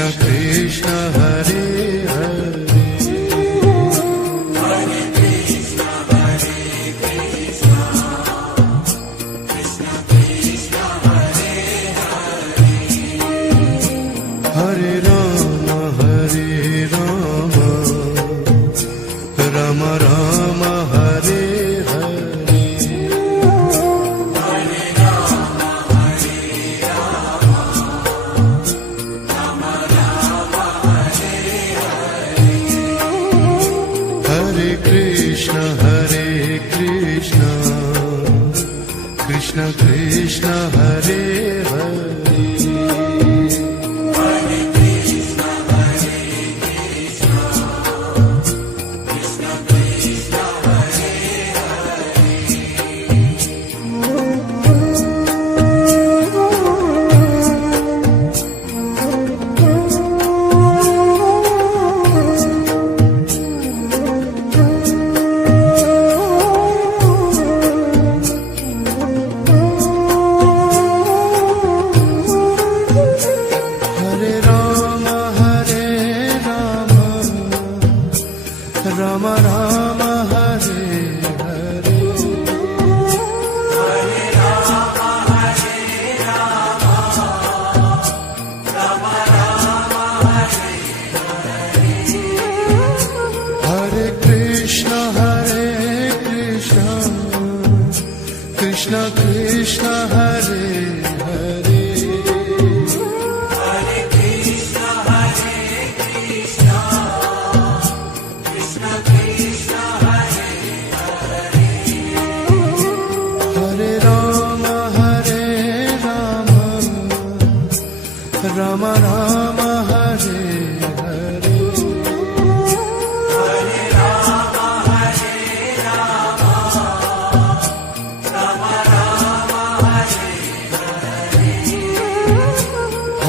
Krishna Hare Hare Hare Ram Ram Ram Hare Hare Hare Krishna Krishna Krishna Hare Hare Ram Ram Hare Hare Hare Krishna Krishna Krishna Hare Hare Ram Ram Hare Hare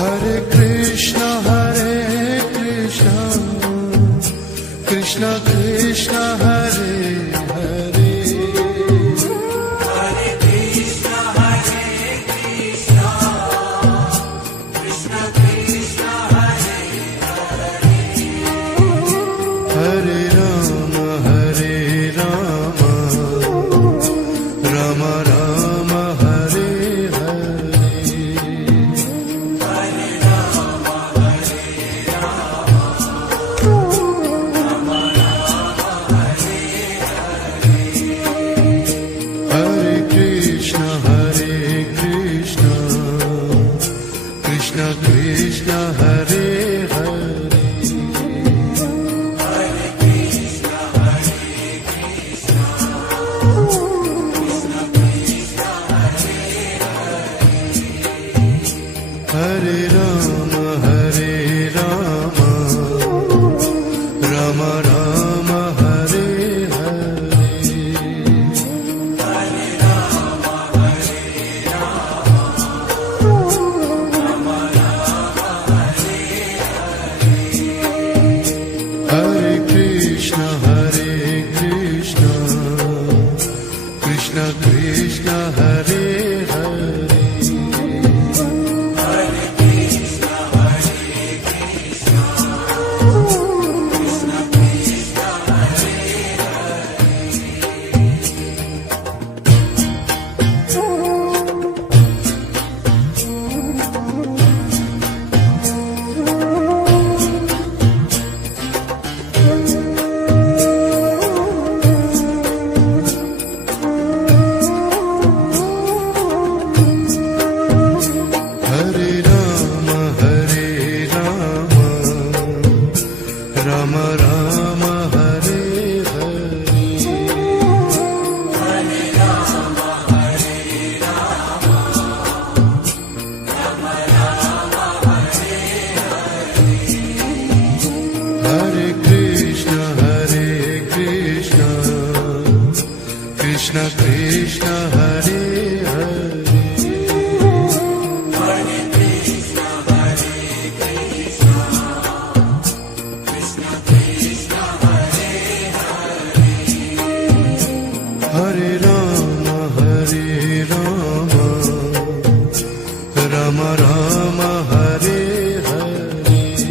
Hare Krishna Krishna Krishna Hare Hare Hare Ram Ram Ram Hare Hare Hare Krishna Krishna Krishna Hare Hare Hare Ram Ram Ram Hare Hare Hare Krishna Krishna Krishna Hare Hare Ram Ram Hare Hare Hare Krishna Krishna Krishna Hare Hare Hare Ram Ram Ram Hare Hare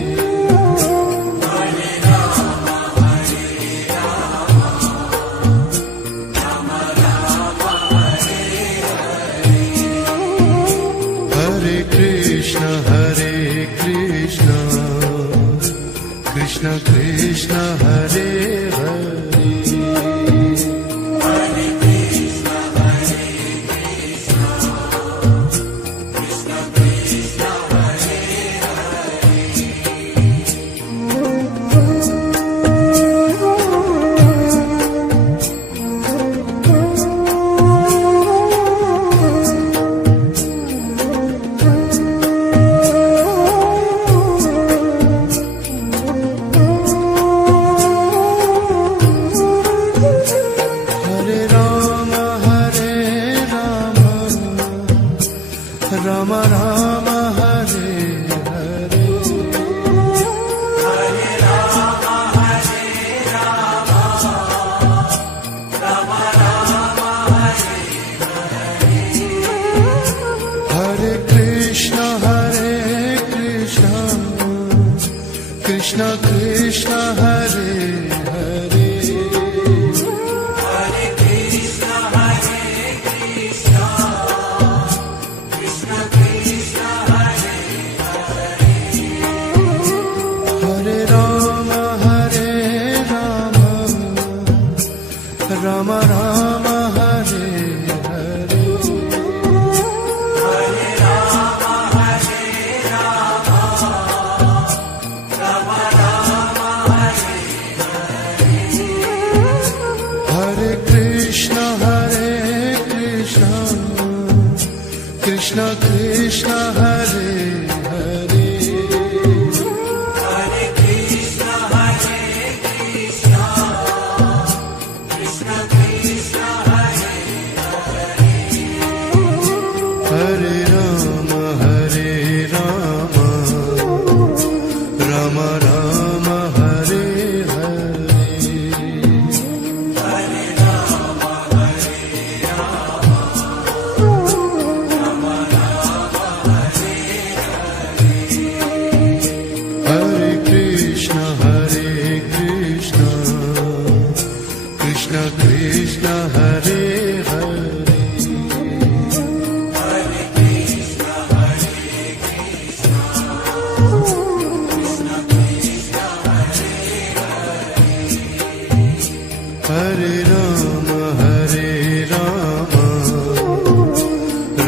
Krishna Krishna Hare Hare Rama Rama Hare Hare Hare Rama Hare Rama Rama Rama Hare Hare Hare Krishna Krishna Krishna Hare Hare Rama Rama Hare Hare Hare Rama Hare Rama Rama Rama Hare Hare Hare Krishna Krishna Krishna Hare Hare Hare Krishna Hare Rama Hare Rama Rama Rama Hare Hare Hare Rama Hare Rama Rama Rama Hare Hare Hare Krishna Krishna Krishna Hare Hare Hare Rama Hare Rama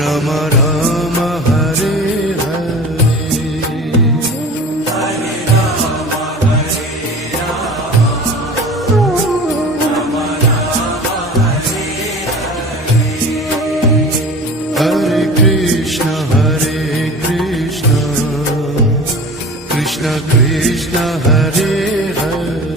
Rama Rama Hare Hare Hare Rama Hare Rama Rama Rama Hare Hare Hare Krishna Krishna Krishna Hare Hare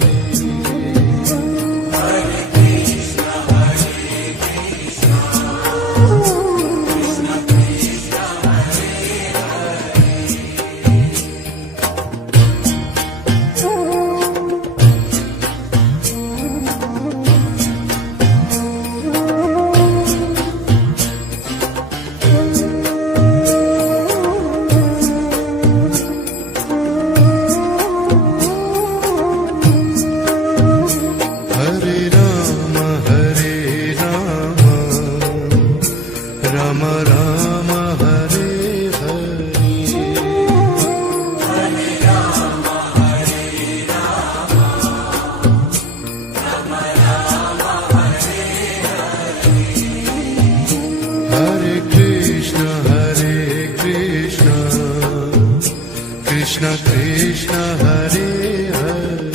Rama Rama Hare Hare Hare Rama Hare Rama Rama Rama Hare Hare Hare Krishna Krishna Krishna Hare Hare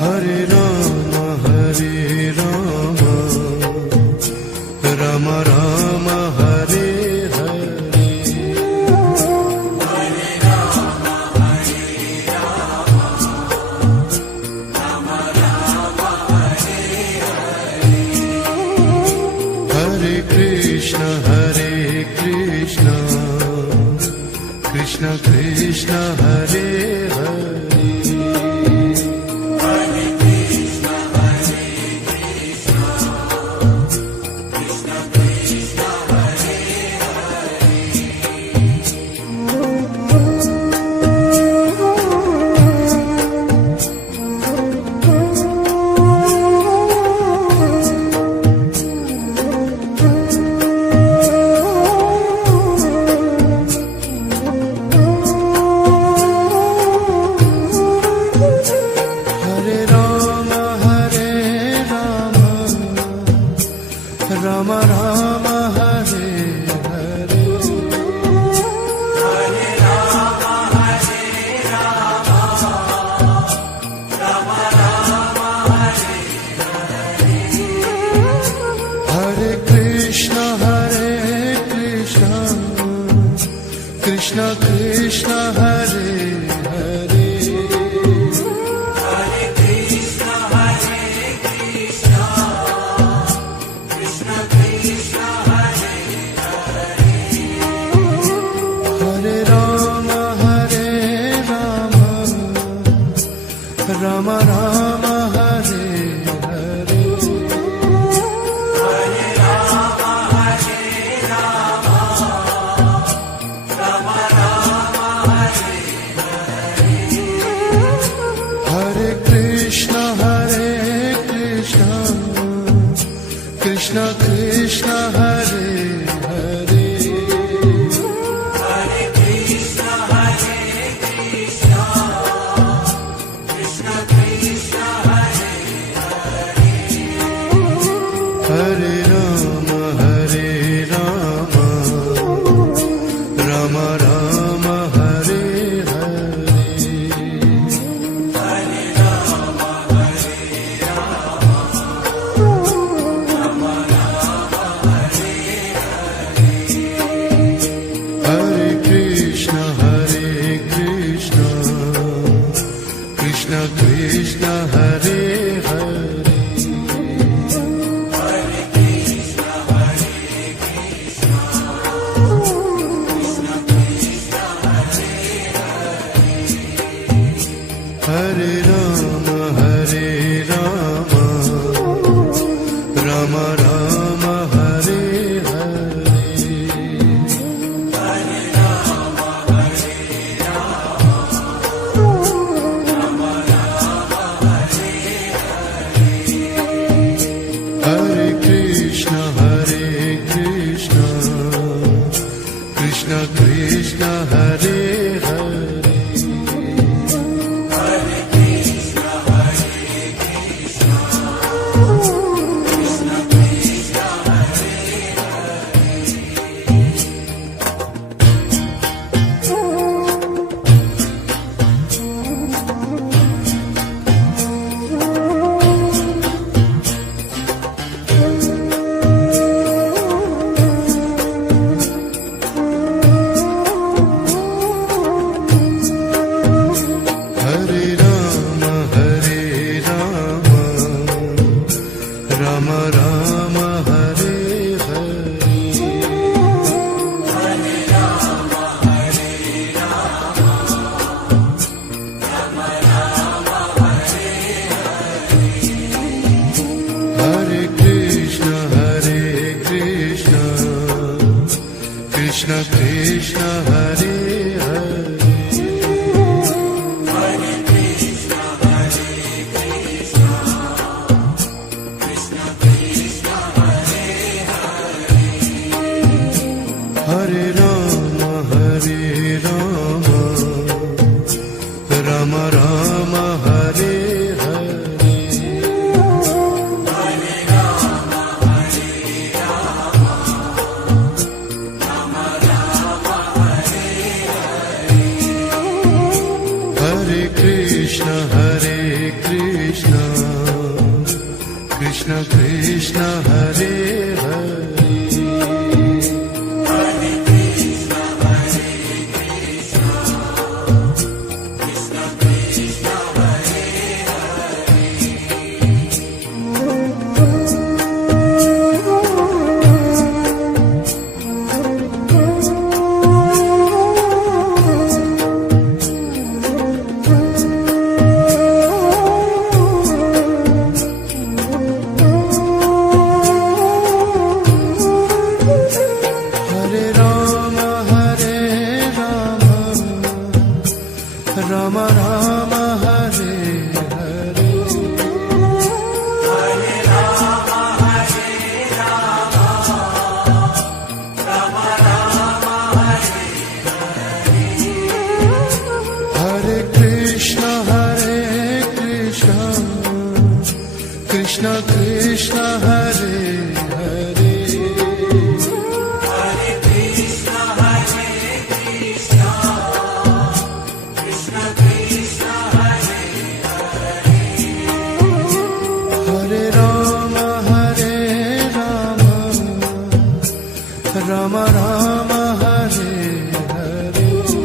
Hare Rama Hare Rama Rama Rama Hare Hare Hare Rama Hare Rama Rama Rama Hare Hare Hare Krishna Krishna Krishna Hare Hare Hare Krishna Krishna Hare Hare Rama Rama Hare Hare Hare Krishna Krishna Krishna Hare Hare Hare Rama Rama Rama Hare Hare Hare Krishna Krishna Krishna Hare Hare Hare Rama Rama Rama Hare Hare Hare Krishna Krishna Krishna Hare Hare Rama Rama Hare Hare Hare Krishna Krishna Krishna Hare Hare Hare Rama Rama Rama Hare Hare Hare Krishna Krishna Krishna Hare Hare Rama Rama Hare Hare Hare Krishna Krishna Krishna Hare Hare Rama Rama Hare Hare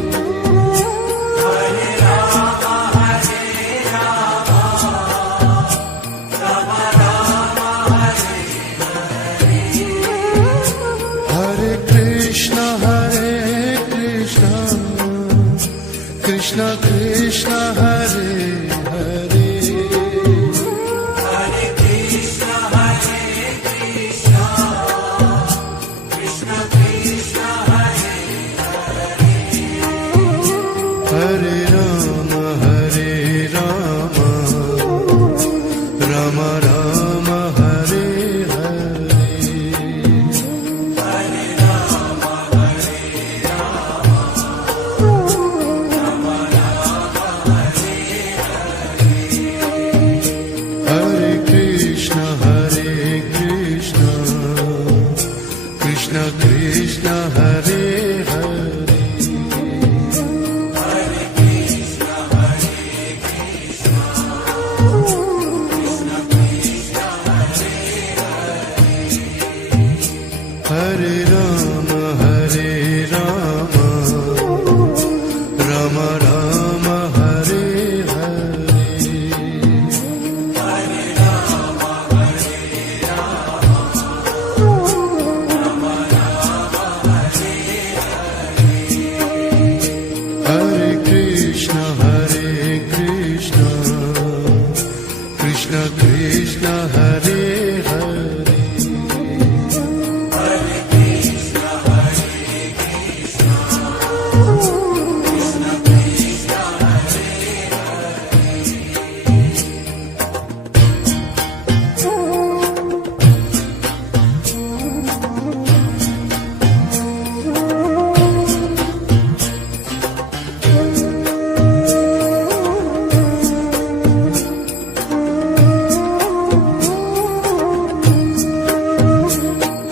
Krishna Krishna Hare Hare Hare Rama Hare Rama Rama Rama Hare Hare Hare Krishna Krishna Krishna Hare Hare Hare Rama Hare Rama Rama Rama Hare Hare Hare Krishna Krishna Krishna Hare Hare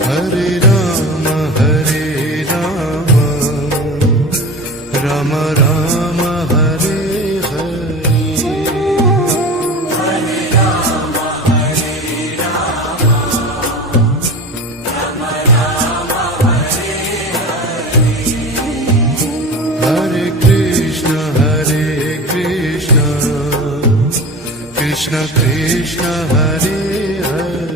Hare Rama Hare Rama Rama Rama Hare Hare Hare Krishna Krishna Krishna Hare Hare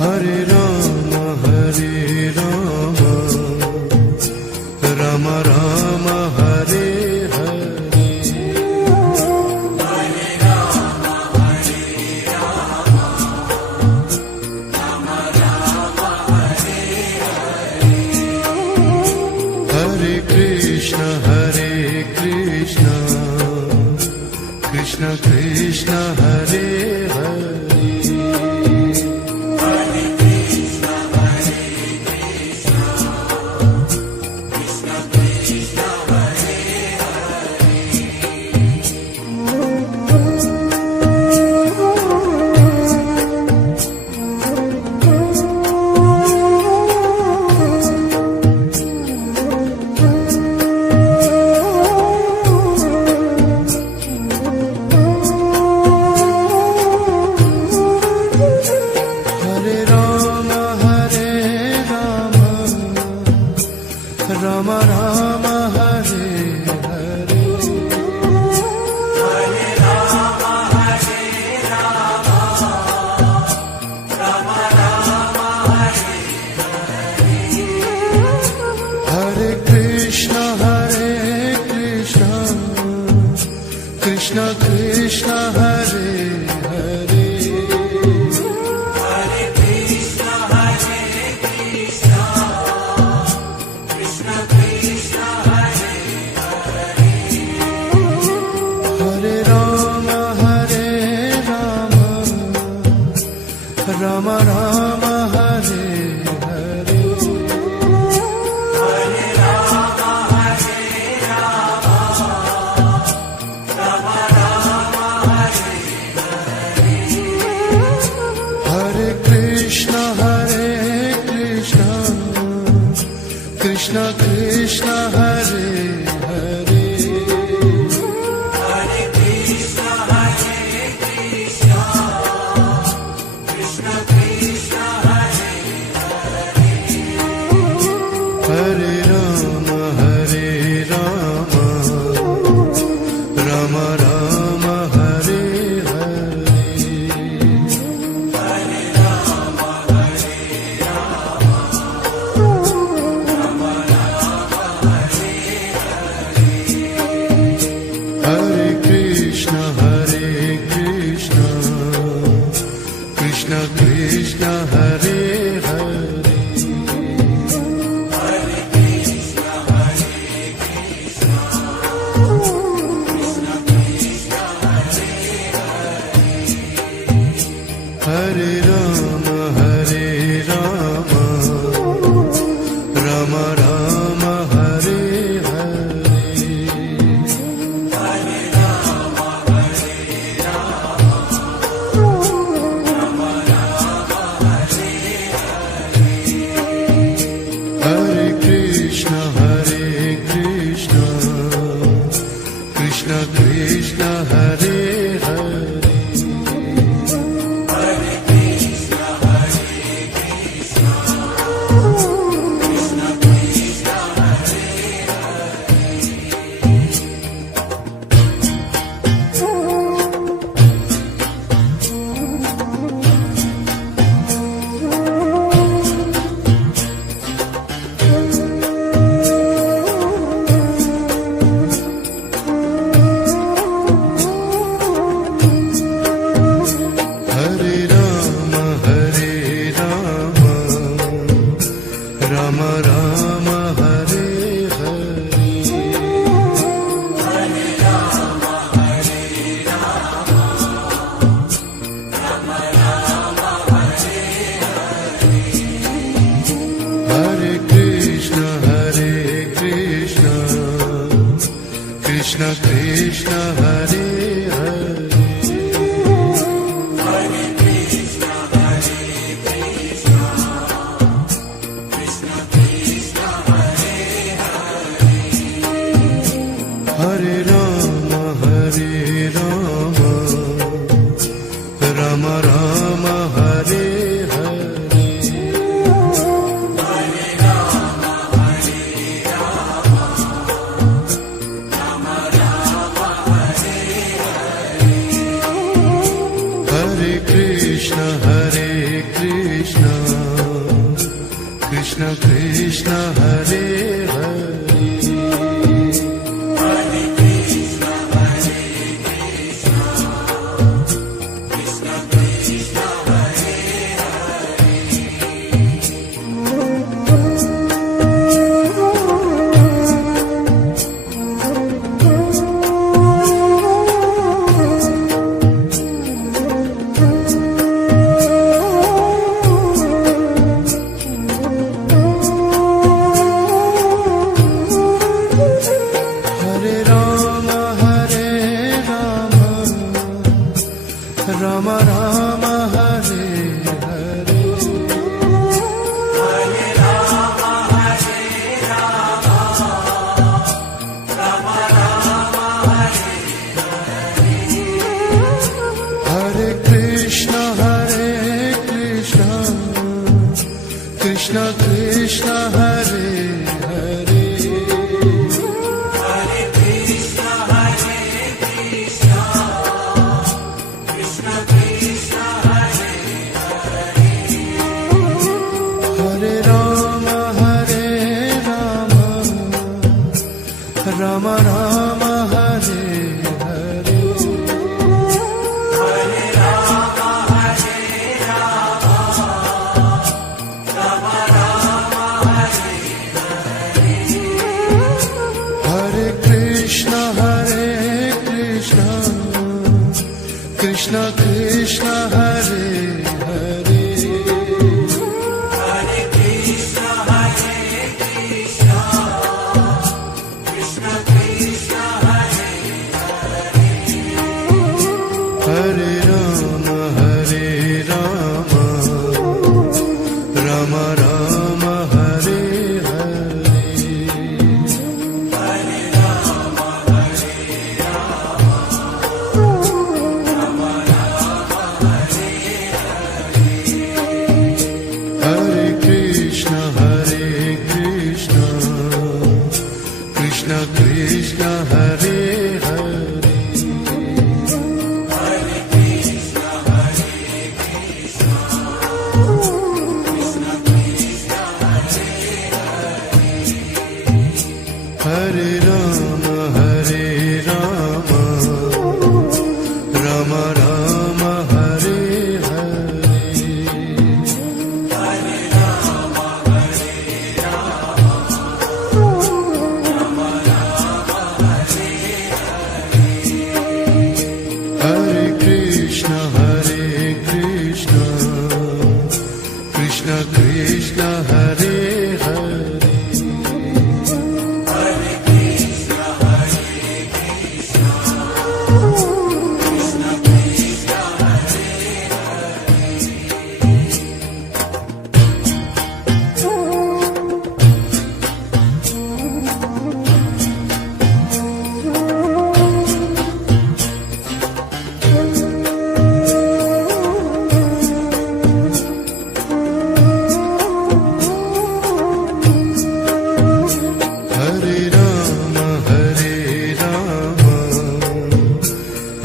Hare Rama Hare Rama Rama Rama Hare Hare Hare Krishna Krishna Krishna Hare Hare Rama Rama Hare Hare Hare Krishna Krishna Krishna Hare Hare Hare Rama Hare Rama Rama Rama Hare Hare Hare Krishna Krishna Hare Hare Krishna Krishna Hare Hare Hare Rama Hare Rama Rama Rama Hare Hare Hare Krishna Krishna Krishna Hare Hare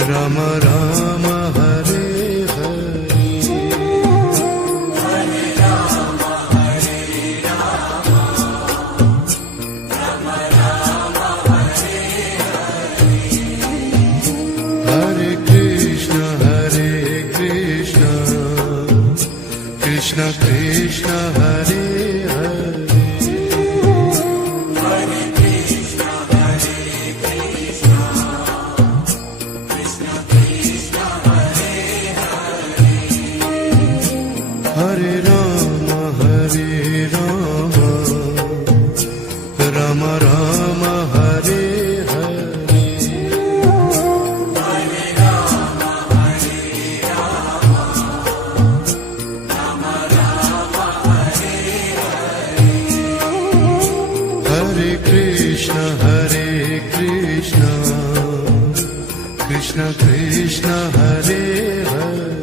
Rama Rama Hare Hare Hare Krishna Krishna Krishna Hare Hare Hare Rama Rama Rama Hare Hare Hare Krishna Krishna Krishna Hare Hare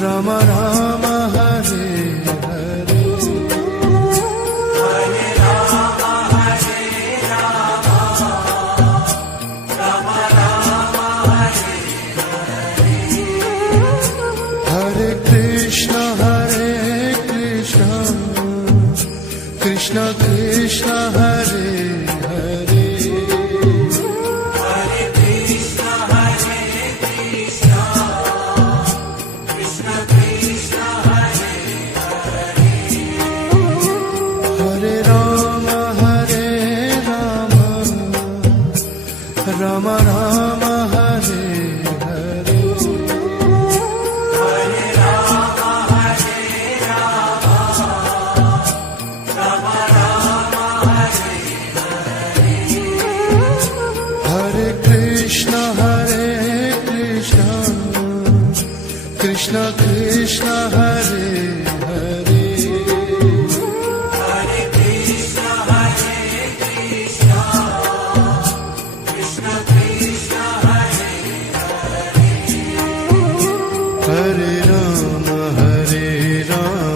Rama Rama Hare Hare Hare Krishna Krishna Krishna Hare Hare Rama Rama Hare Hare Hare Krishna Krishna Krishna Hare Hare Hare Rama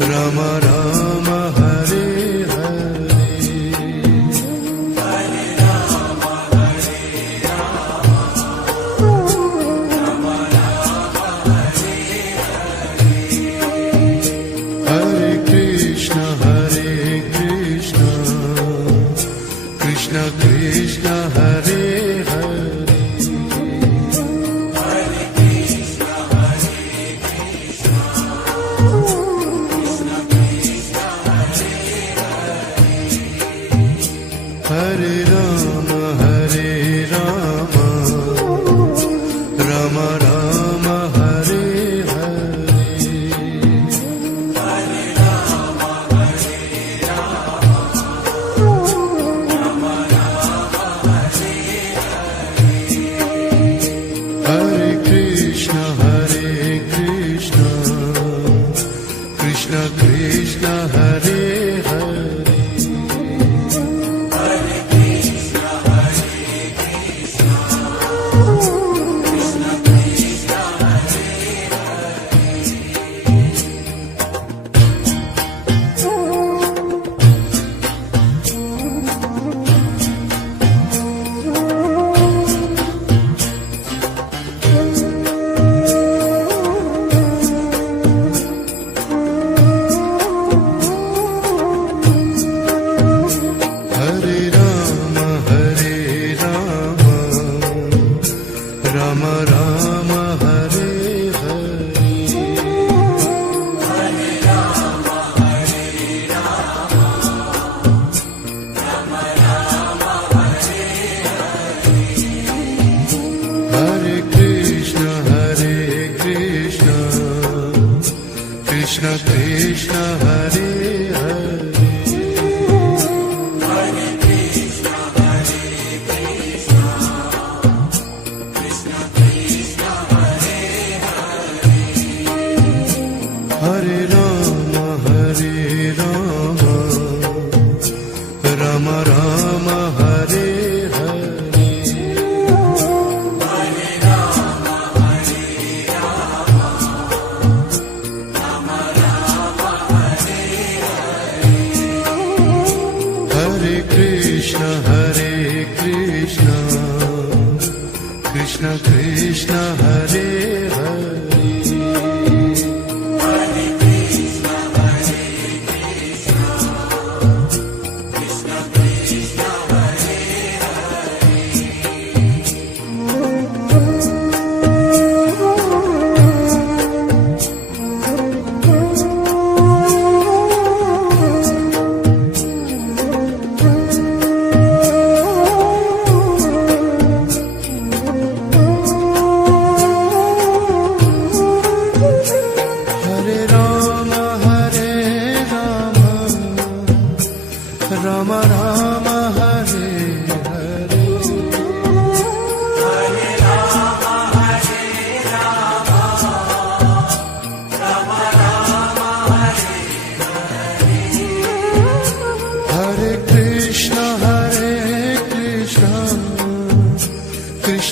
Rama Rama Hare Hare Hare Krishna Krishna Krishna Hare Hare Hare Rama Rama Rama Hare Hare Hare Krishna Krishna Krishna Hare Hare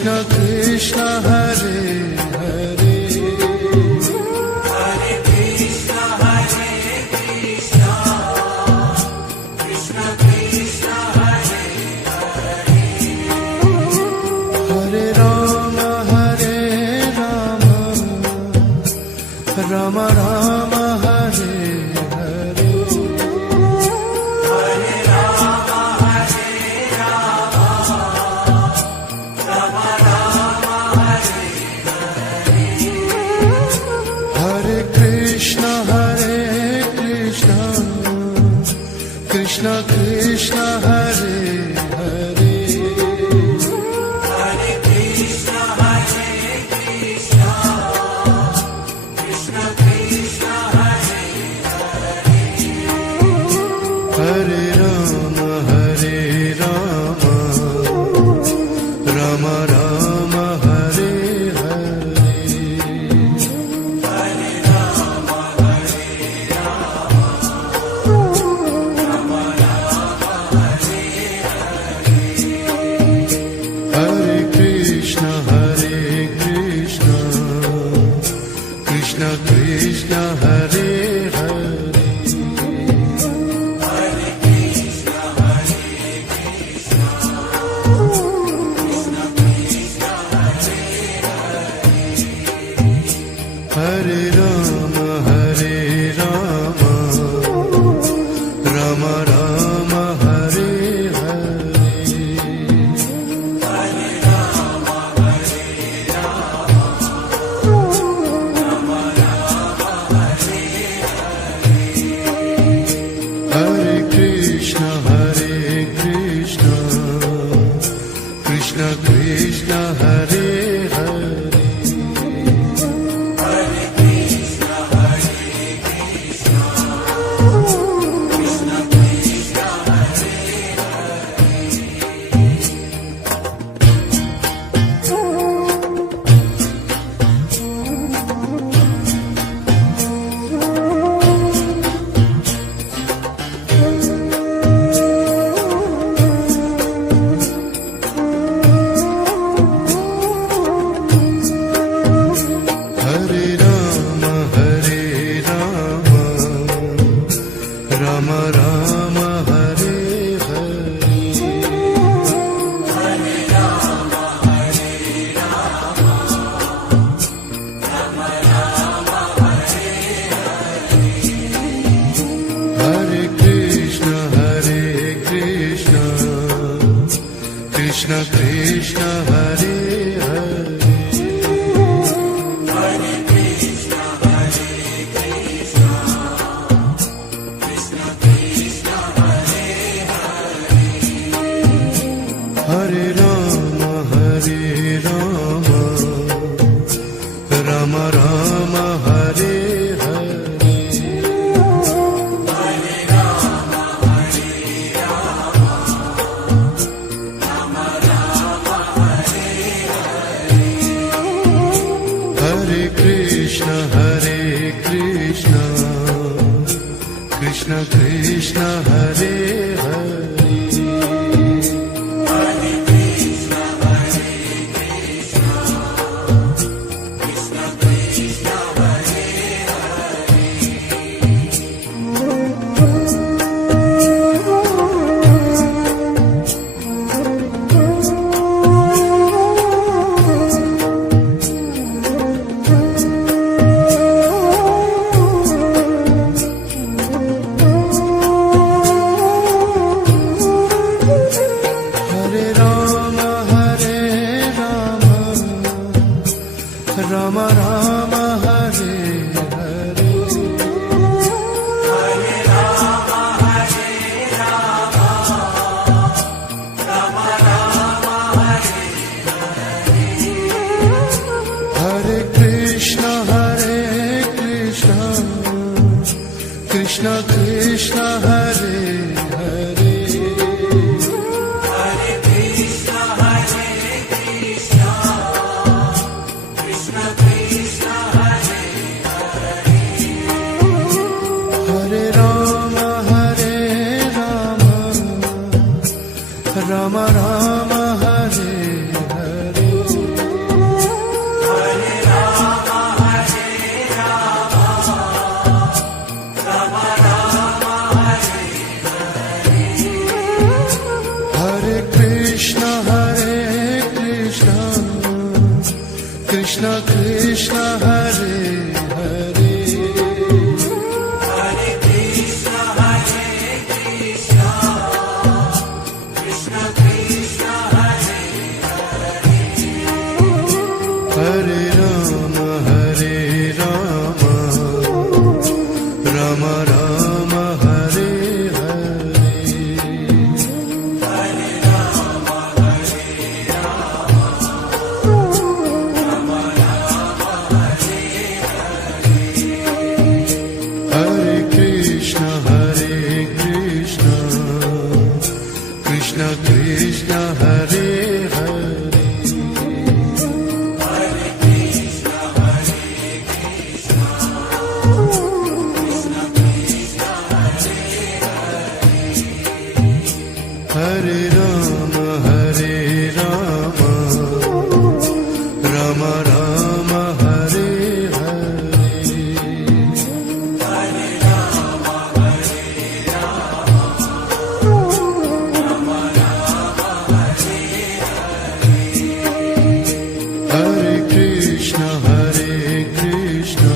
Krishna Krishna Hare Hare Hare Krishna Krishna Krishna Hare Hare Hare Rama Rama Rama Hare Hare Hare Rama Rama Rama Hare Hare Krishna Krishna Krishna Hare Hare Hare Krishna Krishna Krishna Hare Hare Rama Rama Rama Hare Hare Hare Rama Hare Krishna Krishna Krishna Hare Hare Hare Rama Rama Rama Hare Hare Hare Krishna Krishna Krishna Hare Hare Hare Rama Rama Rama Hare Hare Hare Krishna Krishna Krishna Hare Hare Hare Rama Rama Rama Hare Hare Hare Krishna Krishna Krishna Hare Hare Rama Rama Hare Hare Hare Rama Rama Rama Hare Hare Krishna Krishna Krishna Hare Hare Hare Krishna Krishna Krishna Hare Hare Rama Rama Rama Hare Hare Ram Hare Hare Hare Krishna Krishna Krishna Hare Hare Hare Ram Ram Ram Hare Hare Hare Krishna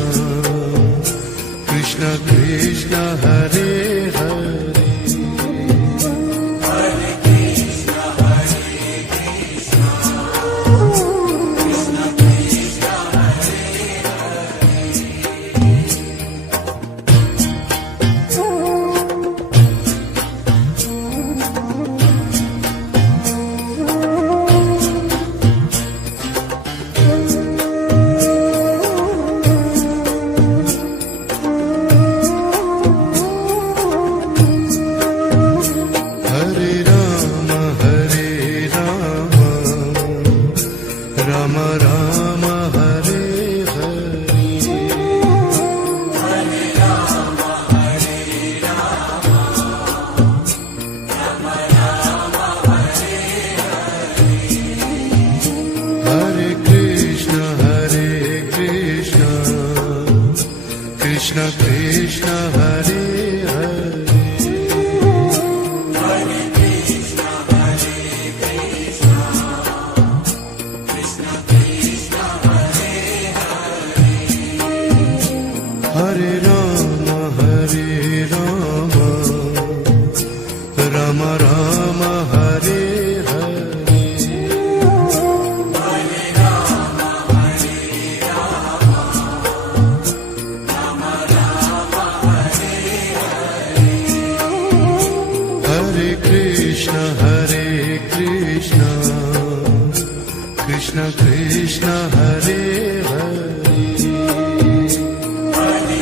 Krishna Krishna Hare Hare Hare Ram Ram Ram Hare Hare Hare Krishna Krishna Krishna Hare Hare Hare Ram Ram Ram Hare Hare Hare Krishna Krishna Krishna Hare Hare Hare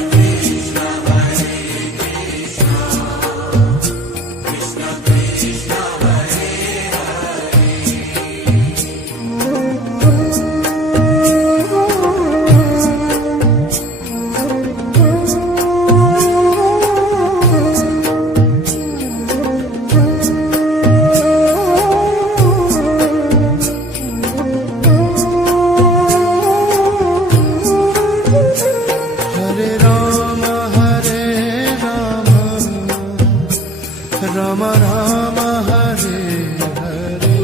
Ram Ram Ram Hare Hare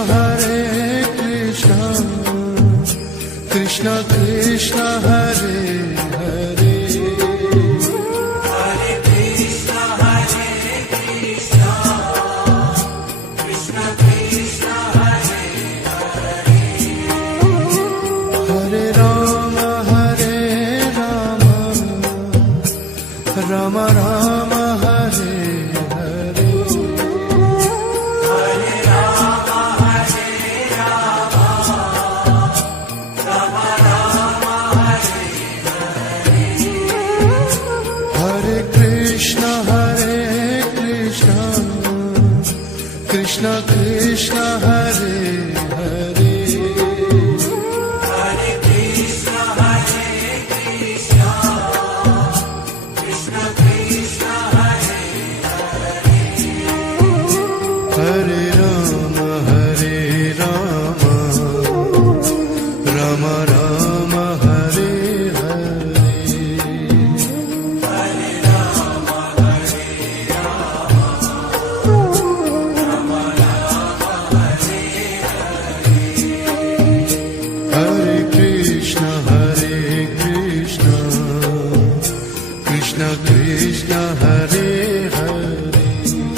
Hare Krishna Krishna Krishna Hare Hare Hare Ram Ram Ram Hare Hare Hare Krishna Krishna Krishna Hare Hare Hare Ram Ram Ram Hare Hare Hare Krishna Krishna Krishna Hare Hare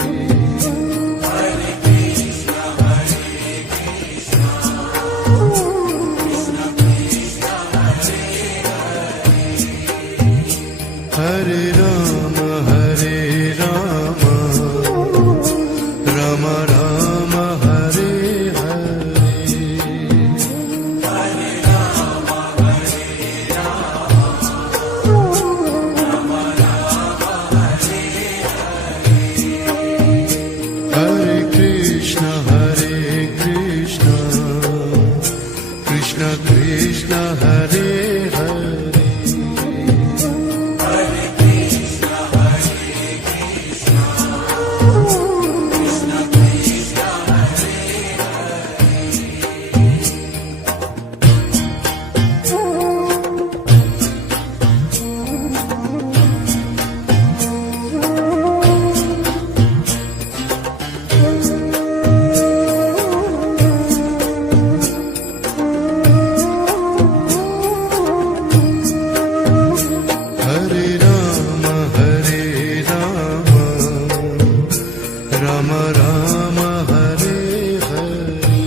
Ram Ram Hare Hare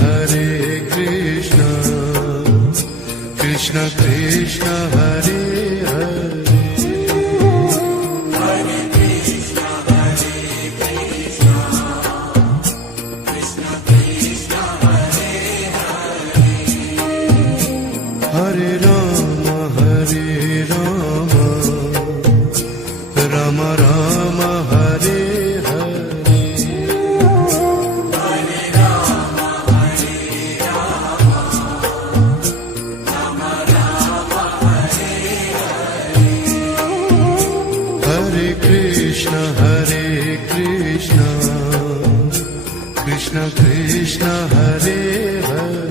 Hare Krishna Krishna Krishna Hare Hare Hare Ram Ram Ram Hare Hare Hare Krishna Krishna Krishna Hare Hare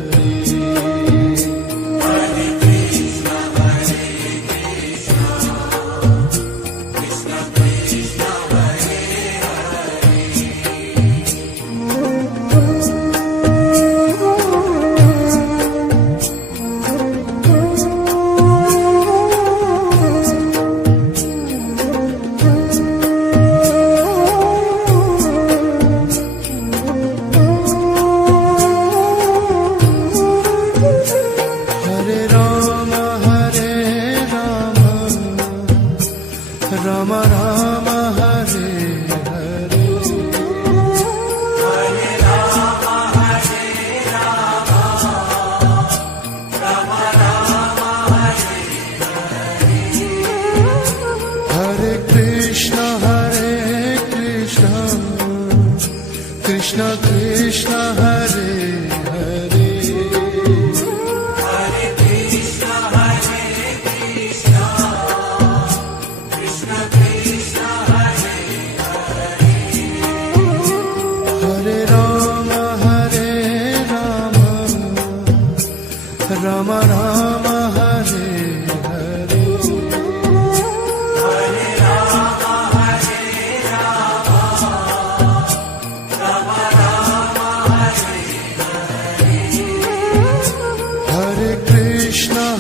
Ram Ram Hare Hare Hare Krishna Krishna Krishna Hare Hare Hare Ram Ram Ram Hare Hare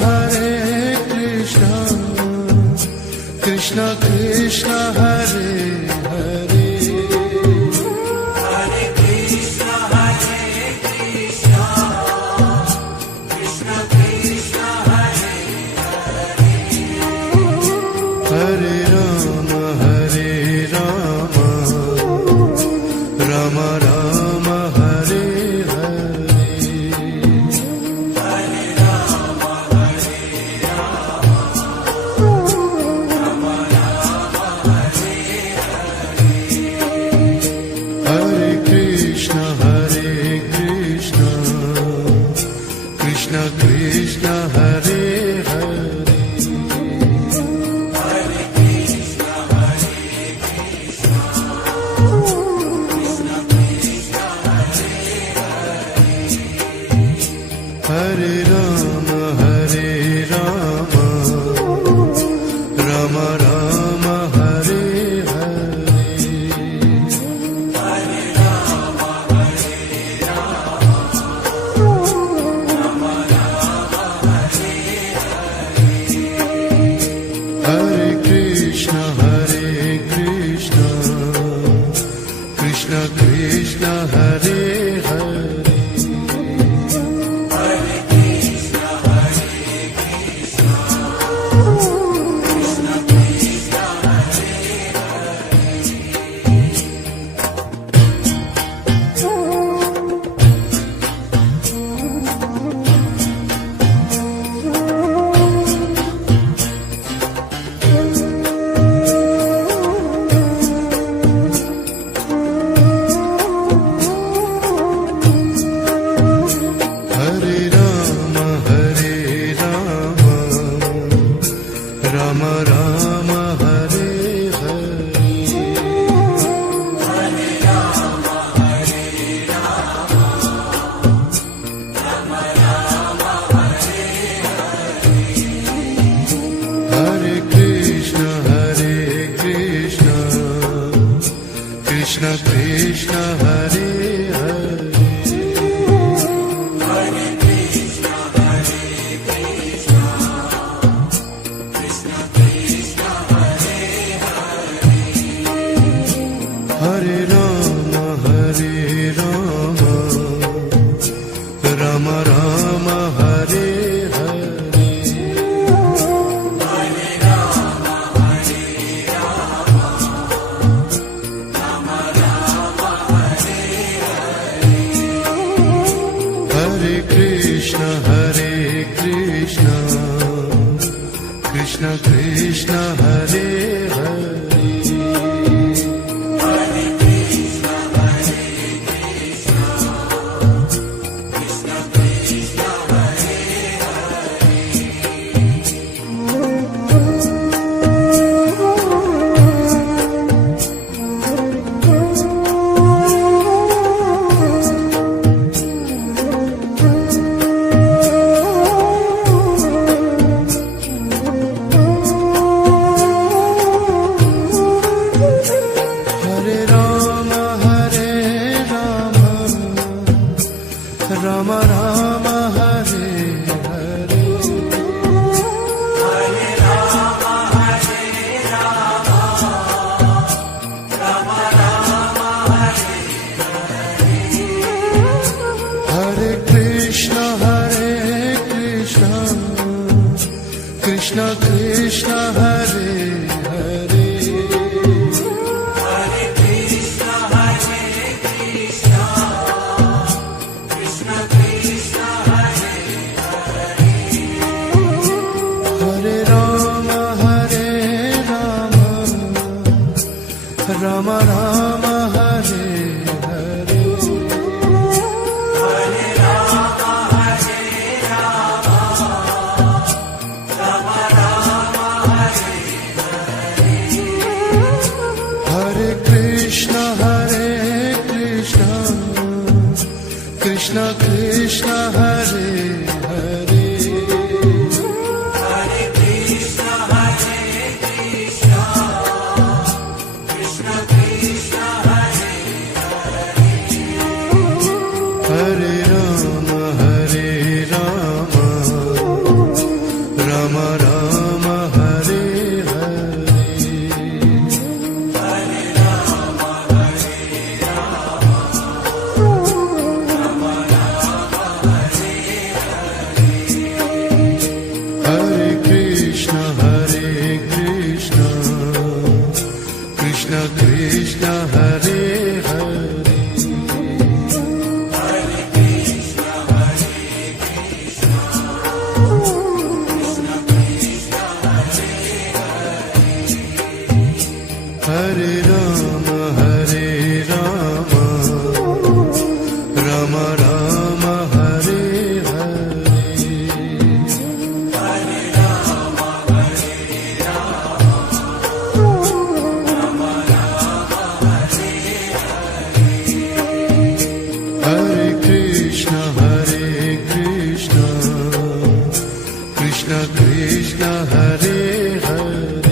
Hare Krishna Krishna Krishna Hare Hare Hare Ram Ram Ram Hare Hare Hare Krishna Krishna Krishna Hare Hare Hare Ram Ram Ram Hare Hare Hare Krishna Krishna Krishna Hare Hare Krishna Krishna Hare Hare Hare Krishna, Hare Krishna, Krishna Krishna, Hare Hare Rama Hare Rama Rama Rama Hare Hare Hare Rama, Hare Rama, Rama Rama, Hare Hare Krishna Krishna Krishna Hare Hare Hare Krishna, Hare Krishna, Krishna Krishna, Hare Hare Rama Hare Rama Rama Rama Hare Hare Hare Rama, Hare Rama, Rama Rama, Hare Hare Krishna Krishna Krishna Hare Hare Hare Krishna, Hare Krishna, Krishna Krishna, Hare Hare Rama Hare Rama Rama Rama Hare Hare Hare Krishna Krishna Krishna Hare Hare Hare Rama Hare Rama Rama Rama Hare Hare Hare Krishna Krishna Krishna Hare Hare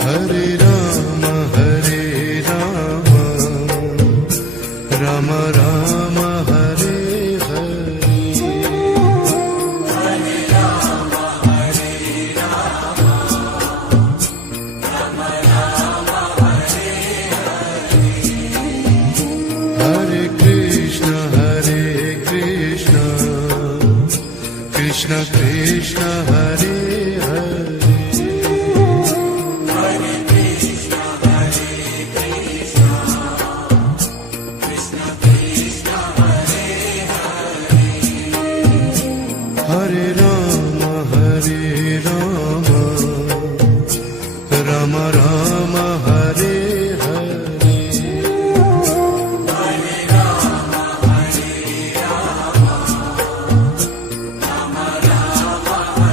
Hare Rama Hare Rama Rama Rama Hare Hare Hare Krishna Krishna Krishna Hare Hare Hare Rama Hare Rama Rama Rama Hare Hare Rama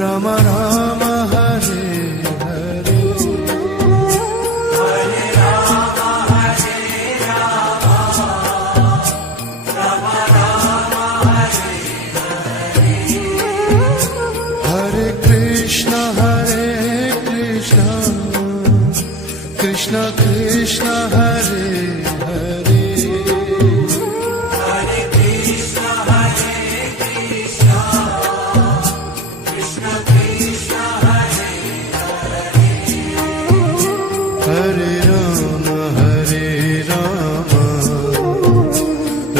Ram Ram Hare Hare Hare Rama, Hare Rama, Rama Rama, Hare Hare Krishna Krishna Krishna Hare Hare Hare Krishna, Hare Krishna, Krishna Krishna, Hare Hare Ram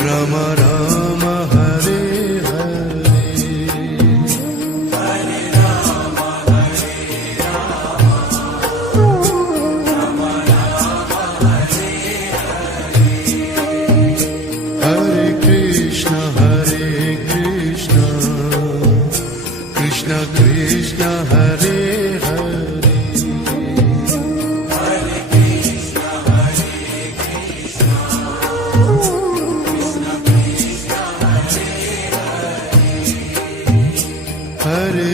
Ram Ram Hare Hare Hare Rama, Hare Rama, Rama Rama, Hare Hare Krishna Krishna Krishna Hare Hare Hare Krishna, Hare Krishna, Krishna Krishna, Hare Hare